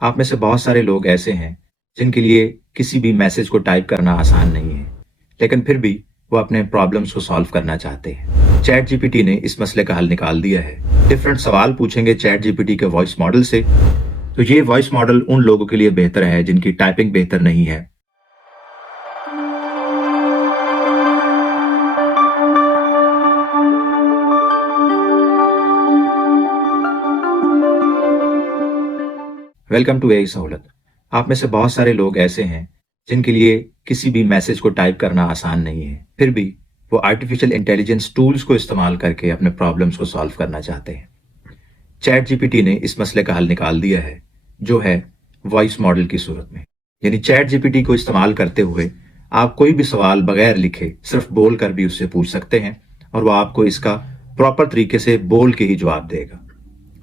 आप में से बहुत सारे लोग ऐसे हैं जिनके लिए किसी भी मैसेज को टाइप करना आसान नहीं है, लेकिन फिर भी वो अपने प्रॉब्लम्स को सॉल्व करना चाहते हैं। चैट जीपीटी ने इस मसले का हल निकाल दिया है। डिफरेंट सवाल पूछेंगे चैट जीपीटी के वॉइस मॉडल से, तो ये वॉइस मॉडल उन लोगों के लिए बेहतर है जिनकी टाइपिंग बेहतर नहीं है। वेलकम टू एआई सहूलत। आप में से बहुत सारे लोग ऐसे हैं जिनके लिए किसी भी मैसेज को टाइप करना आसान नहीं है, फिर भी वो आर्टिफिशियल इंटेलिजेंस टूल्स को इस्तेमाल करके अपने प्रॉब्लम्स को सॉल्व करना चाहते हैं। चैट जीपीटी ने इस मसले का हल निकाल दिया है, जो है वॉइस मॉडल की सूरत में। यानी चैट जीपीटी को इस्तेमाल करते हुए आप कोई भी सवाल बगैर लिखे सिर्फ बोल कर भी उससे पूछ सकते हैं और वो आपको इसका प्रॉपर तरीके से बोल के ही जवाब देगा।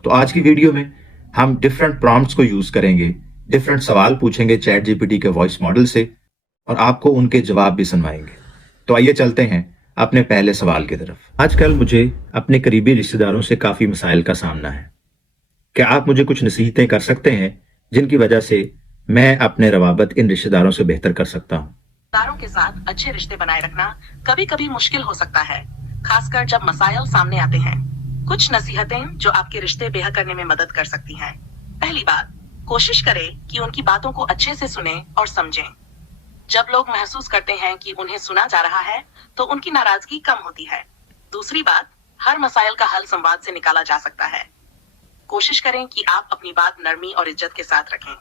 तो आज की वीडियो में हम डिफरेंट प्रॉम्प्ट्स को यूज करेंगे, डिफरेंट सवाल पूछेंगे चैट जीपीटी के वॉइस मॉडल से और आपको उनके जवाब भी सुनवाएंगे। तो आइए चलते हैं अपने पहले सवाल की तरफ। आजकल मुझे अपने करीबी रिश्तेदारों से काफी मसाइल का सामना है। क्या आप मुझे कुछ नसीहतें कर सकते हैं जिनकी वजह से मैं अपने रवाबत इन रिश्तेदारों से बेहतर कर सकता हूँ? रिश्तेदारों के साथ अच्छे रिश्ते बनाए रखना कभी कभी मुश्किल हो सकता है, खासकर जब मसाइल सामने आते हैं। कुछ नसीहतें जो आपके रिश्ते बेहतर करने में मदद कर सकती हैं। पहली बात, कोशिश करें कि उनकी बातों को अच्छे से सुनें और समझें। जब लोग महसूस करते हैं कि उन्हें सुना जा रहा है तो उनकी नाराजगी कम होती है। दूसरी बात, हर मसाइल का हल संवाद से निकाला जा सकता है। कोशिश करें कि आप अपनी बात नरमी और इज्जत के साथ रखें।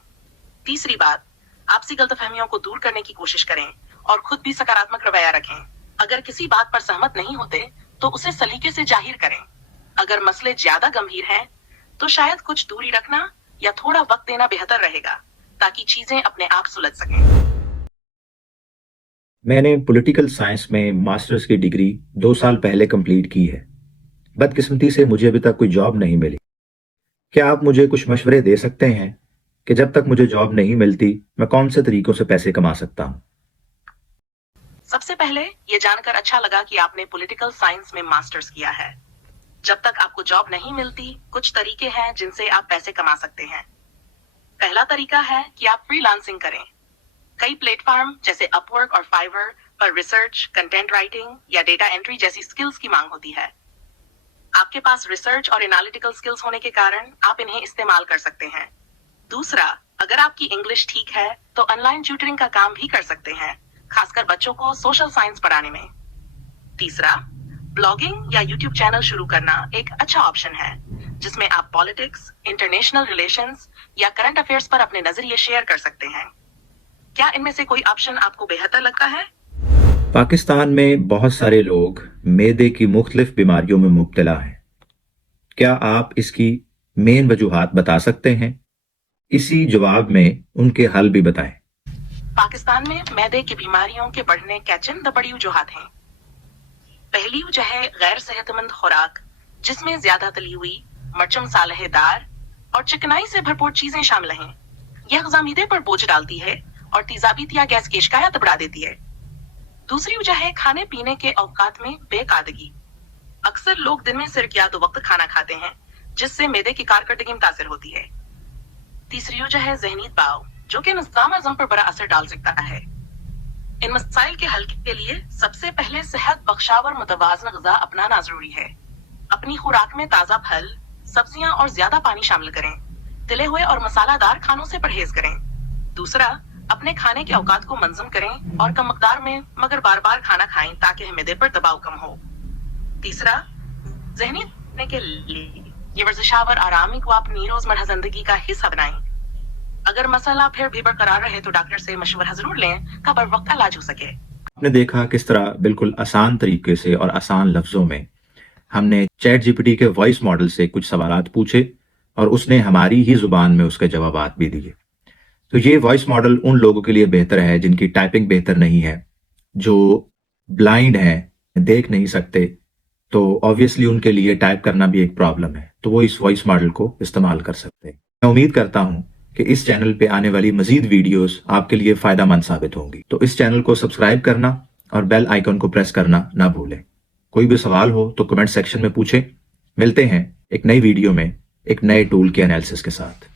तीसरी बात, आपसी गलतफहमियों को दूर करने की कोशिश करें और खुद भी सकारात्मक रवैया रखें। अगर किसी बात पर सहमत नहीं होते तो उसे सलीके से जाहिर करें। अगर मसले ज्यादा गंभीर हैं तो शायद कुछ दूरी रखना या थोड़ा वक्त देना बेहतर रहेगा ताकि चीजें अपने आप सुलझ सकें। मैंने पॉलिटिकल साइंस में मास्टर्स की डिग्री 2 साल पहले कंप्लीट की है। बदकिस्मती से मुझे अभी तक कोई जॉब नहीं मिली। क्या आप मुझे कुछ मशवरे दे सकते हैं कि जब तक मुझे जॉब नहीं मिलती मैं कौन से तरीकों से पैसे कमा सकता हूँ? सबसे पहले ये जानकर अच्छा लगा कि आपने पॉलिटिकल साइंस में मास्टर्स किया है। जब तक आपको जॉब नहीं मिलती, कुछ तरीके हैं जिनसे आप पैसे कमा सकते हैं। पहला तरीका है कि आप फ्रीलांसिंग करें। कई प्लेटफॉर्म जैसे अपवर्क और फाइवर पर रिसर्च, कंटेंट राइटिंग या डेटा एंट्री जैसी स्किल्स की मांग होती है। आपके पास रिसर्च और एनालिटिकल स्किल्स होने के कारण आप इन्हें इस्तेमाल कर सकते हैं। दूसरा, अगर आपकी इंग्लिश ठीक है तो ऑनलाइन ट्यूटरिंग का काम भी कर सकते हैं, खासकर बच्चों को सोशल साइंस पढ़ाने में। तीसरा, ब्लॉगिंग या यूट्यूब चैनल शुरू करना एक अच्छा ऑप्शन है, जिसमें आप पॉलिटिक्स, इंटरनेशनल रिलेशंस या करंट अफेयर्स पर अपने नजरिए शेयर कर सकते हैं। क्या इनमें से कोई ऑप्शन आपको बेहतर लगता है? पाकिस्तान में बहुत सारे लोग मैदे की मुख्तलिफ बीमारियों में मुब्तला हैं। क्या आप इसकी मेन वजूहात बता सकते हैं? इसी जवाब में उनके हल भी बताएं। पाकिस्तान में मैदे की बीमारियों के बढ़ने के चंद बड़ी वजूहात हैं। पहली वजह है गैर सेहतमंद खुराक, जिसमें ज्यादा तली हुई, मिर्च मसालेदार और चिकनाई से भरपूर चीजें शामिल हैं। यह ग़िज़ा पर बोझ डालती है और तेजाबीत या गैस की शिकायत बढ़ा देती है। दूसरी वजह है खाने पीने के औकात में बेकायदगी। अक्सर लोग दिन में सिर्फ या 2 वक्त खाना खाते हैं, जिससे मैदे की कारकर्दगी मुतासिर होती है। तीसरी वजह है ज़हनी दबाव, जो कि निज़ाम हज़म पर बड़ा असर डाल सकता है। इन मसाइल के हल के लिए सबसे पहले सेहत बख्शावर मुतवाज़न ग़िज़ा अपनाना जरूरी है। अपनी खुराक में ताज़ा फल, सब्जियां और ज्यादा पानी शामिल करें। तले हुए और मसालादार खानों से परहेज करें। दूसरा, अपने खाने के औकात को मंज़म करें और कम मकदार में मगर बार बार खाना खाएं ताकि मैदे पर दबाव कम हो। तीसरा, ज़हनी रखने के लिए ये वर्जिशावर आरामी को अपनी रोजमर्रा जिंदगी का हिस्सा बनाएं। अगर मसला फिर भी बरकरार रहे तो डॉक्टर से मशवरा जरूर लें ताकि बर वक्त इलाज हो सके। आपने देखा किस तरह बिल्कुल आसान तरीके से और आसान लफ्जों में हमने चैट जीपीटी के वॉइस मॉडल से कुछ सवालात पूछे और उसने हमारी ही जुबान में उसके जवाबात भी दिए। तो ये वॉइस मॉडल उन लोगों के लिए बेहतर है जिनकी टाइपिंग बेहतर नहीं है, जो ब्लाइंड हैं, देख नहीं सकते, तो ऑब्वियसली उनके लिए टाइप करना भी एक प्रॉब्लम है, तो वो इस वॉइस मॉडल को इस्तेमाल कर सकते हैं। मैं उम्मीद करता हूं कि इस चैनल पे आने वाली मजीद वीडियोस आपके लिए फायदामंद साबित होंगी। तो इस चैनल को सब्सक्राइब करना और बेल आइकन को प्रेस करना ना भूलें। कोई भी सवाल हो तो कमेंट सेक्शन में पूछें। मिलते हैं एक नई वीडियो में एक नए टूल के एनालिसिस के साथ।